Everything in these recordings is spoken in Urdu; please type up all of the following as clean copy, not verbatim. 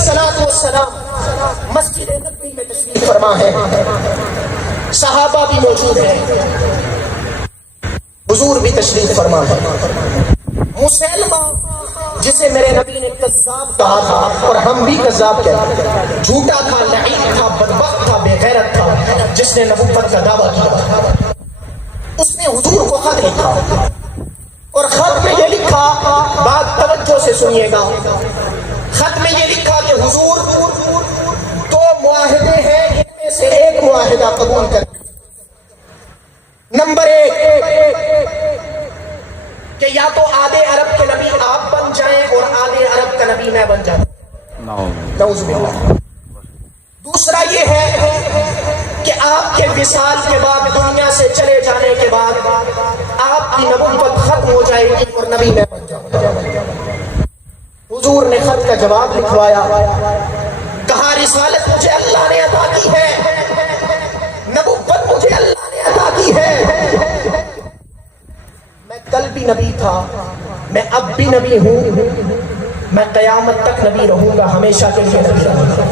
علیہ السلام مسجد نبوی میں تشریف فرما ہے، صحابہ بھی موجود ہیں، حضور بھی تشریف فرما ہے۔ مسلمہ جسے میرے نبی نے کذاب کہا تھا، اور ہم بھی کذاب کہتے ہیں، جھوٹا تھا، لعین تھا، بدبخت تھا، بے غیرت تھا، جس نے نبوت کا دعویٰ کیا، اس نے حضور کو خط لکھا، اور خط میں یہ لکھا، بات توجہ سے سنیے گا، خط میں یہ لکھا کہ حضور دو معاہدے ہیں، ان میں سے ایک معاہدہ قبول کر، نمبر ایک کہ یا تو آدھے عرب کے نبی آپ بن جائیں اور آدھے عرب کا نبی میں بن جاؤں، نعوذ باللہ۔ دوسرا یہ ہے کہ آپ کے وصال کے بعد، دنیا سے چلے جانے کے بعد، آپ کی نبوت ختم ہو جائے گی اور نبی میں بن جاؤں۔ حضور نے خط کا جواب لکھوایا، کہا رسالت مجھے اللہ نے عطا کی ہے، نبوت مجھے اللہ نے عطا کی ہے، میں کل بھی نبی تھا، میں اب بھی نبی ہوں، میں قیامت تک نبی رہوں گا، ہمیشہ کے لیے نبی رہوں گا،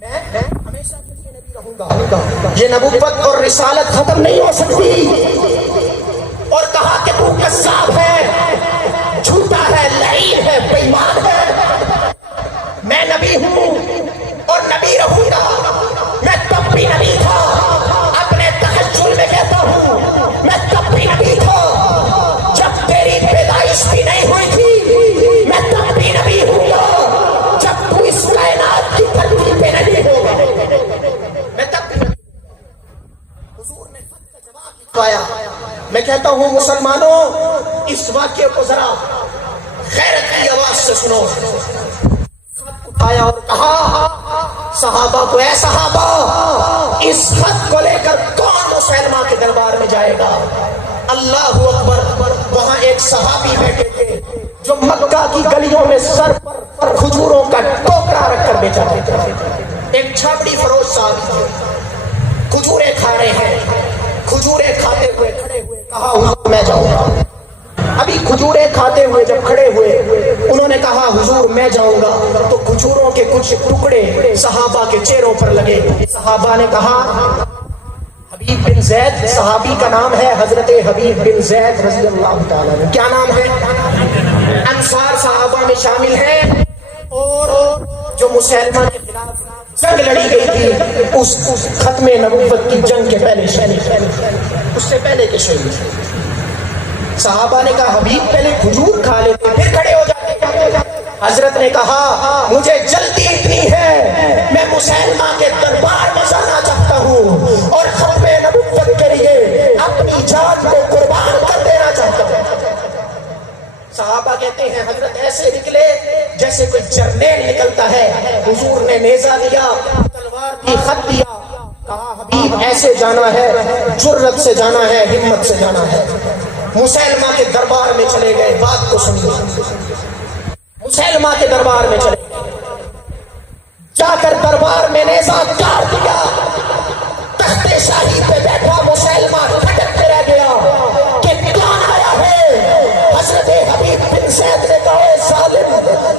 میں ہمیشہ کے لیے نبی رہوں گا، یہ نبوت اور رسالت ختم نہیں ہو سکتی۔ اور کہا کہ تو کذاب ہے، جھوٹا ہے، لعین ہے، بے ایمان ہے، میں نبی ہوں اور نبی رہوں گا، میں تب بھی نبی تھا، اپنے تحجل میں کہتا ہوں میں تب بھی نبی تھا، جب تیری پیدائش بھی نہیں ہوئی تھی، میں تب بھی نبی ہوں گا، جب تو اس کائنات کی دھرتی پہ نہیں ہوگا، میں تب بھی نبی۔ حضور نے خط کا جواب لکھوایا۔ میں کہتا ہوں مسلمانوں، اس واقعے کو ذرا غیرت کی آواز سے سنو۔ خط اٹھایا اور کہا صحابہ کو، اے صحابہ، اس خط کو لے کر کون مسلمہ کے دربار میں جائے گا؟ اللہ اکبر۔ وہاں ایک صحابی بیٹھے تھے جو مکہ کی گلیوں میں سر پر کھجوروں کا ٹوکرا رکھ کر بیچا کرتے تھے، ایک چھاپڑی فروش صاحب تھے، کھجوریں کھا رہے ہیں، کھجوریں کھاتے ہوئے کھڑے ہوئے کہا حضور میں جاؤں گا۔ ابھی کھجوریں کھاتے ہوئے جب کھڑے ہوئے، انہوں نے کہا حضور میں جاؤں گا، تو کھجوروں کے کچھ ٹکڑے صحابہ کے چہروں پر لگے۔ صحابہ نے کہا حبیب بن زید، صحابی کا نام ہے حضرت حبیب بن زید رضی اللہ تعالیٰ عنہ، کیا نام ہے؟ انصار صحابہ میں شامل ہیں، اور جو مسلمہ کے خلاف جنگ لڑی گئی تھی، اس ختم نبوت کی جنگ کے پہلے شہید، اس سے پہلے کے شہید۔ صحابہ نے کہا حبیب پہلے کھجور کھا لیتے پھر کھڑے ہو جاتے۔ حضرت نے کہا مجھے جلدی اتنی ہے، میں مسلمہ کے دربار میں جانا چاہتا ہوں اور ختم نبوت کے لیے اپنی جان کو قربان کر دینا چاہتا ہوں۔ صحابہ کہتے ہیں حضرت ایسے نکلے جیسے کوئی جرنیل نکلتا ہے، حضور نے نیزہ دیا، تلوار کی، خط دیا، کہا حبیب ایسے جانا ہے، جرأت سے جانا ہے، ہمت سے جانا ہے۔ مسلمہ کے دربار میں چلے گئے، بات کو سنیے، مسلمہ کے دربار میں چلے گئے، جا کر دربار میں نیزہ کاٹ دیا، تخت شاہی پہ بیٹھا مسلمہ کھٹکتے رہ گیا کہ کون آیا ہے؟ حضرت حبیب بن زید نے کہا اے ظالم،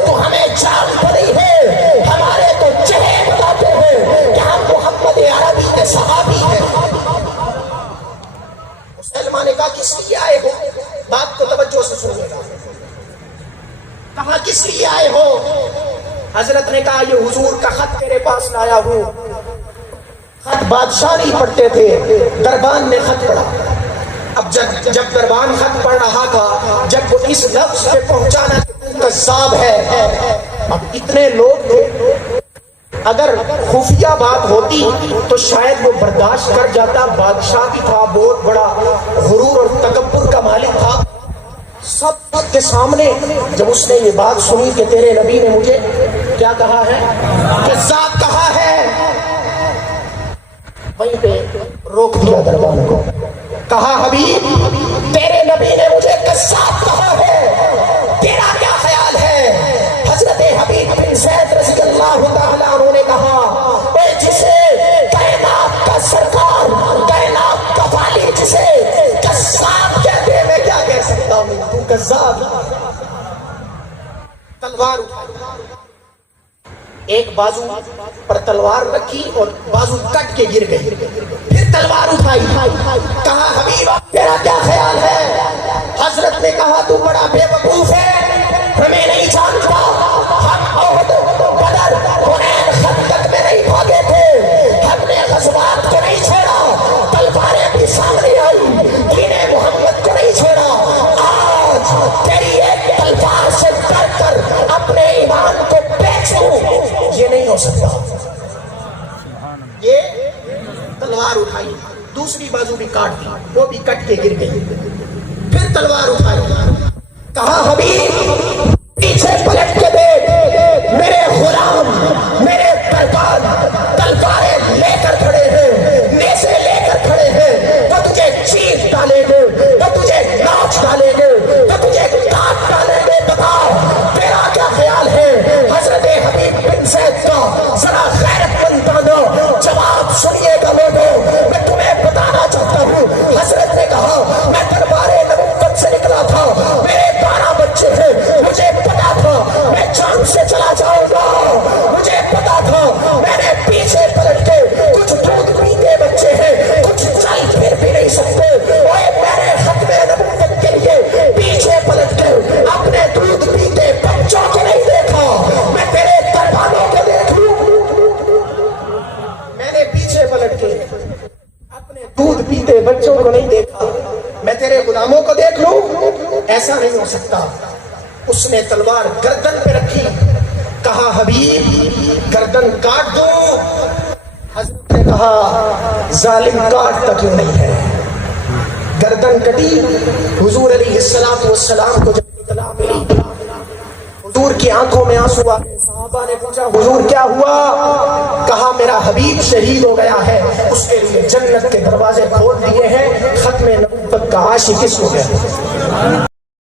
تو ہمیں جان پڑی ہے، ہمارے تو چہرے بتاتے ہیں کہ ہم محمد عربی کے صحابی ہیں۔ مسلمان نے کہا کس لیے آئے ہو؟ بات کو توجہ سے سنیے گا، کہا کس لیے آئے ہو؟ حضرت نے کہا یہ حضور کا خط تیرے پاس لایا ہوں۔ خط بادشاہ نہیں پڑھتے تھے، دربان نے خط پڑھا۔ اب جب دربان خط پڑھ رہا تھا، جب وہ اس لفظ پہ پہنچانا کذاب ہے، اب اتنے لوگ تھے، اگر خفیہ بات ہوتی تو شاید وہ برداشت کر جاتا، بادشاہ بھی تھا، بہت بڑا غرور اور تکبر کا مالک تھا، سب کے سامنے جب اس نے یہ بات سنی کہ تیرے نبی نے مجھے کیا کہا ہے؟ کذاب کہا ہے، وہیں پہ روک دیا دربان کو، کہا حبیب تیرے نبی نے مجھے کذاب کہا ہے، تیرا کیا خیال ہے؟ حضرت حبیب بن زید رضی اللہ تعالیٰ عنہ نے کہا اے جسے کائنات کا سرکار، کائنات کا والی جسے کذاب کہتے ہیں، میں کیا کہہ سکتا ہوں؟ تو کذاب۔ تلوار ایک بازو پر تلوار رکھی اور بازو کٹ کے گر گئی. پھر تلوار اٹھائی, کہا حبیب تیرا کیا خیال ہے؟ حضرت نے کہا تو بڑا بے وقوف ہے, ہمیں نہیں جانتا, ہم احد, بدر, حنین, خندق میں نہیں بھاگے تھے, ہم نے غزوات کو نہیں چھوڑا, تلواریں بھی سامنے آئی, دین محمد کو نہیں چھوڑا. آج تیری ایک تلوار سے ڈر کر اپنے ایمان کو بیچوں, یہ نہیں ہو سکتا. یہ تلوار اٹھائی, دوسری بازو بھی کاٹ دی, وہ بھی کٹ کے گر گئی. پھر تلوار اٹھائی, کہا حبیب پیچھے پلٹ کے دیکھ, میرے غلام, میرے دربار تلواریں لے کر کھڑے ہیں, نیزے لے کر کھڑے ہیں, وہ تجھے چیخ ڈالیں گے, وہ تجھے ناچ ڈالیں گے, وہ تجھے کاٹ ڈالیں گے. بتا تیرا کیا خیال ہے؟ حضرت حبیب بن زید کا ذرا غیرت مندانہ جواب سنیے گا لوگوں, میں تمہیں بتانا چاہتا ہوں. حضرت نے کہا میں دربار نبوت سے نکلا تھا, میرے 12 بچے ہیں, مجھے پتا تھا میں جان سے چلا جاؤں گا, مجھے پتا تھا. میں نے پیچھے پلٹ کے, کچھ دودھ پیتے بچے ہیں, کچھ چل پھر بھی نہیں سکتے, اوے میرے ختم نبوت کے لیے پیچھے پلٹ کے اپنے دودھ پیتے بچوں کو نہیں دیکھا, میں تیرے دربانوں کو دیکھ لوں. میں نے پیچھے پلٹ کے اپنے دودھ پیتے بچوں کو نہیں دیکھا, میں تیرے غلاموں کو دیکھ لوں, ایسا نہیں ہو سکتا. اس نے تلوار گردن پہ رکھی, کہا حبیب گردن کاٹ دو. حضرت نے کہا ظالم کاٹ تک نہیں ہے. گردن کٹی. حضور علیہ السلام کو جب اطلاع ملی, حضور کی آنکھوں میں آنسو آ گئے. صحابہ نے پوچھا حضور کیا ہوا؟ کہا میرا حبیب شہید ہو گیا ہے, اس کے لیے جنت کے دروازے کھول دیے ہیں, ختم نبوت کا عاشق اس ہو گیا.